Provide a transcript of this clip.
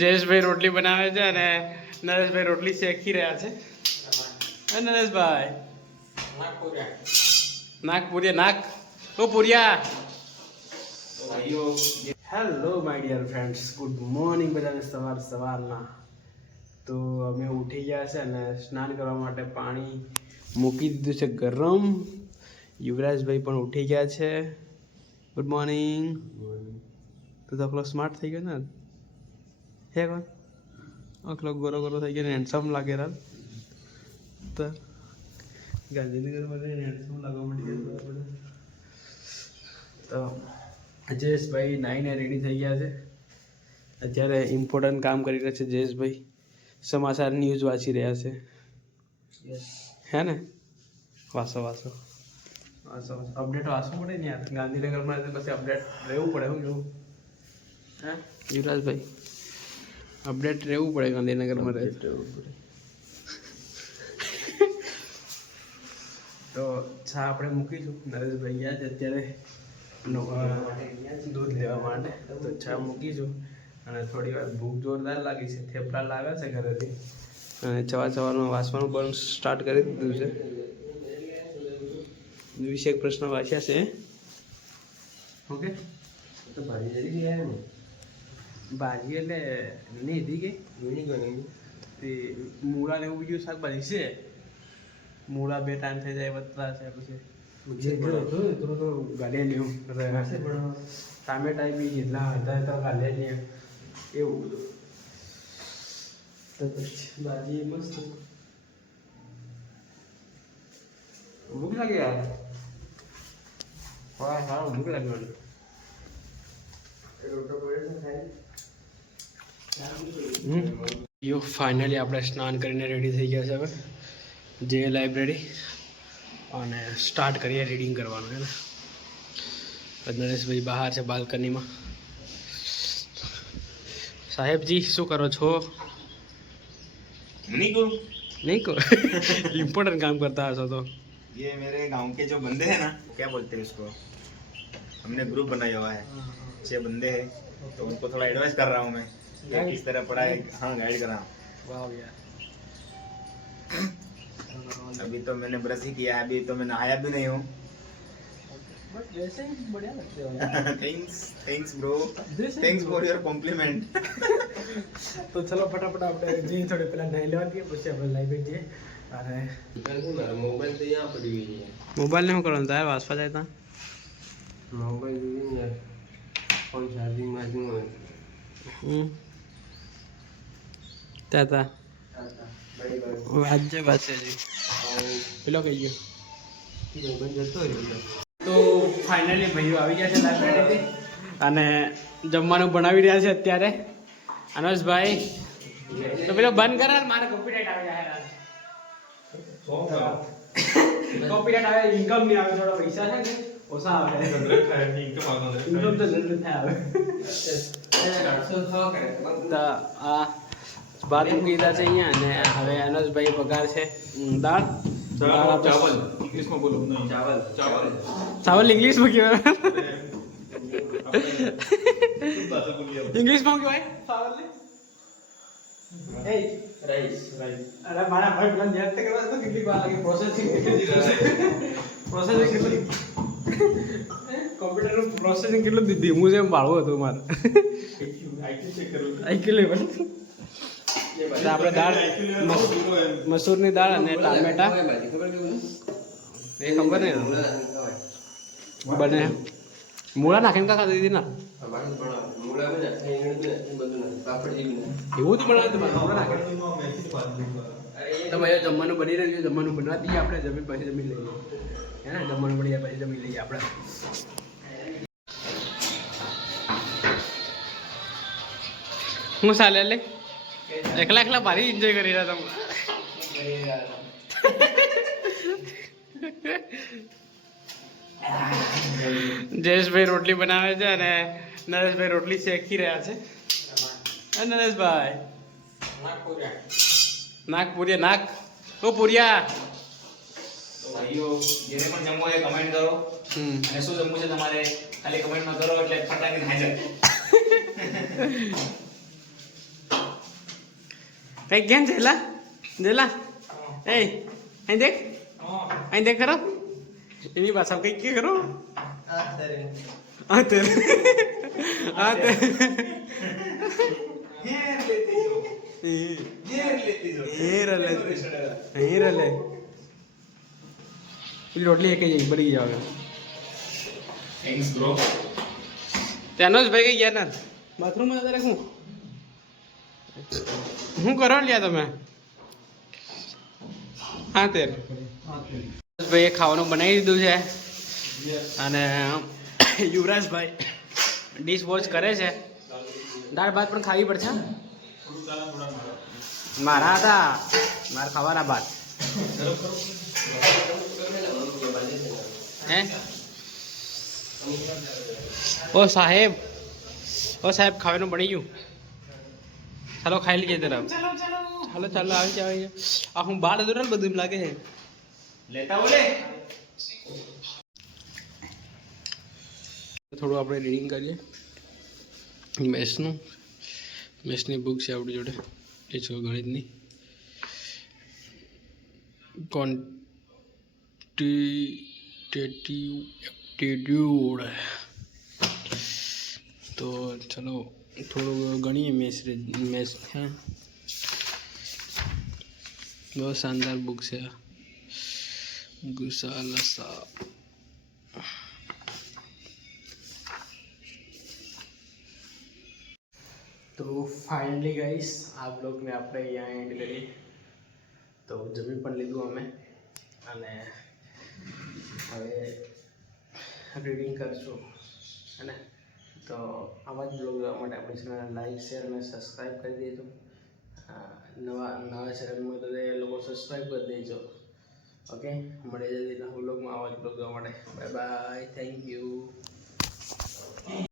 જયેશભાઈ રોટલી બનાવે છે અને નરેશભાઈ રોટલી શેકી રહ્યા છે. નરેશભાઈ નાક પૂર્યા નાક ઓ પૂર્યા. Hello my dear friends, good morning બધાને સવારના. તો અમે ઉઠી ગયા છે અને સ્નાન કરવા માટે પાણી મૂકી દીધું છે ગરમ. યુવરાજભાઈ પણ ઉઠી ગયા છે. Good morning. તો આખલો સ્માર્ટ થઈ ગયો ને હે કોણ આખલો ગોરો ગોરો થઈ ગયો ને હેન્ડસમ લાગે રા. તો ગાંધીનગરમાં હેન્ડસમ લાગવા મળી ગયું. તો જયેશભાઈ નાઈને રેડી થઈ ગયા છે. અત્યારે ઇમ્પોર્ટન્ટ કામ કરી રહ્યા છે જયેશભાઈ. સમાચાર ન્યૂઝ વાંચી રહ્યા છે. હે ને વાસો અપડેટ વાંચવું પડે ને યાર. ગાંધીનગરમાં પછી અપડેટ રહેવું પડે. શું કેવું હે યુવરાજભાઈ? અપડેટ રહેવું પડે ગાંધીનગરમાં રહેવું પડે. તો ચા આપણે મૂકીશું. નરેશભાઈ ગયા છે અત્યારે દૂધ લેવા માટે. તો ચા મૂકીશું અને થોડી વાર ભૂખ જોરદાર લાગી છે. થેપલા લાવ્યા છે ઘરેથી અને સવારમાં વાંચવાનું પણ સ્ટાર્ટ કરી દીધું છે. 20 પ્રશ્ન વાંચ્યા છે. ઓકે તો ભાજી એટલે નહીં હતી કે તે મૂળા ને એવું બીજું શાકભાજી છે. મૂળા 2 ટાઈમ થઈ જાય વધતા છે. પછી ગાલે લેવું ટામેટા બી જેટલા હતા તો ગાલે લે એવું બધું. તો પછી ભાજી મસ્ત. ભૂખ લાગી યાર. હા સારું ભૂખ લાગી. યો ફાઇનલી આપણે સ્નાન કરીને રેડી થઈ ગયા છે. હવે જે લાઇબ્રેરી અને સ્ટાર્ટ કરીએ રીડિંગ કરવાનું હે ને. નરેશભાઈ બહાર છે બાલ્કનીમાં. સાહેબજી શું કરો છો? नहीं को इम्पोर्टेंट काम करता है तो ये मेरे गांव के जो बंदे हैं ना, क्या बोलते हैं उसको, हमने ग्रुप बनाया हुआ है. 6 बंदे हैं तो उनको थोड़ा एडवाइस कर रहा हूँ मैं कि किस तरह पढ़ाई. हाँ गाइड कर रहा हूँ. वाह यार. अभी तो मैंने ब्रश ही किया है. अभी तो मैं नहाया भी नहीं हूँ. बट वैसे ही बढ़िया लगते हो. Thanks bro. Thanks for your compliment. તો ચલો ફટાફટ આપણે જીન થોડે પહેલા નહીં લેવા દઈએ પછી આપણે લાઈબ્રેરી જઈએ. અને મોબાઈલ તો અહીંયા પડી ગઈ છે. મોબાઈલ ને શું કરવાનું તારે વાંચવા જાય ત્યાં? મોબાઈલ જોઈએ યાર. ફોન ચાર્જિંગમાં જ હોય. તા વાંચે જી પેલો કહી ગયો. જતો રહ્યો. તો ફાઇનલી ભાઈઓ આવી ગયા છે લાઇબ્રેરીથી અને જમવાનું બનાવી રહ્યા છે અત્યારે. અનસભાઈ તો પેલો બંધ કરે ને, મારે કોપીરાઇટ આવી જાય. કોપીરાઇટ આવે, ઇન્કમ નહીં આવે. થોડા પૈસા છે ને ઓછા આવે. ઇન્કમ તો જલ્દી થાય આવે. તો આ ભાત મૂકી દીધા છે અહીંયા અને હવે અનસભાઈ વઘાર છે દાળ. चावल इंग्लिश में बोलो. चावल इंग्लिश में क्यों? इंग्लिश में क्यों है चावल ने? ए રાઈસ. अरे मारा भाई प्लान याद तक करवा तो कितनी बार लगी प्रोसेसिंग કેટલી કોમ્પ્યુટર નું પ્રોસેસિંગ કેટલું ધીમું છે એમ ભાળવું હતું મારે. आईक्यू चेक करो. IQ level. આપણે દાળ મસૂરની દાળ અને ટામેટા એ ખબર નહીં બને. મૂળા નાખીને કાકા દીધી ના એવું જ બનાવે તમારે મૂળા નાખે. તો ભાઈ જમવાનું બની રહ્યું છે. જમવાનું બનાવી દઈએ આપણે. પછી જમી લઈએ હે ને. જમવાનું બની જાય પછી જમી લઈએ આપણે. હું ચાલે લે એકલા ભારી એન્જોય કરી રહ્યા તમે. જયેશભાઈ રોટલી બનાવે છે અને નરેશભાઈ રોટલી શેકી રહ્યા છે. નરેશભાઈ નાક પૂર્યા નાક ઓ પૂર્યા. તો ભાઈઓ જેને પણ જમવું હોય કમેન્ટ કરો. અને શું જમવું છે તમારે ખાલી કમેન્ટમાં કરો એટલે ફટાકીને હાજર. કઈ કેમ જેલા જેલા એ અહીં દેખ ખરો એની ભાષા કઈ કે ખરો હા તે હા તે લે પેલી રોટલી એક જઈ બળી જાવ થેન્ક્સ બ્રો. ત્યાંનો જ ભાઈ કઈ ગયા ના બાથરૂમમાં અત્યારે હું કરો લ્યા તમે હા તે ભાઈ ખાવાનું બનાવી દીધું છે અને યુવરાજભાઈ ડીશ વોશ કરે છે. દાળ ભાત પણ ખાવી પડશે મારા હતા મારે ખાવાના ભાત હે ઓ સાહેબ ખાવાનું બની ગયું ચાલો ખાઈ લઈએ તરફ ચાલો આવી જાવ આ હું બાર હતું ને બધું એમ લાગે છે લેતા બોલે થોડું આપણે રીડિંગ કરીએ મેથ્સની બુક છે આપણી જોડે એ છે ગણિતની ક્વોન્ટિટેટિવ એપ્ટિટ્યૂડ. તો ચલો થોડું ગણીએ મેથ્સ હા બહુ શાનદાર બુક છે ગુસા લસા. તો ફાઇનલી ગાઈસ આ બ્લોગને આપણે અહીંયા એન્ડ કરીએ. તો જમી પણ લીધું અમે અને હવે રીડિંગ કરશું હે ને. તો આવા જ બ્લોગ જોવા માટે આપણી ચેનલને લાઈક શેર અને સબસ્ક્રાઈબ કરી દેજો. નવા ચેનલમાં તો એ લોકો સબસ્ક્રાઈબ કરી દેજો. ઓકે મળી જતી નવા બ્લોગમાં આવા જ બ્લોગ જોવા માટે. Bye bye thank you.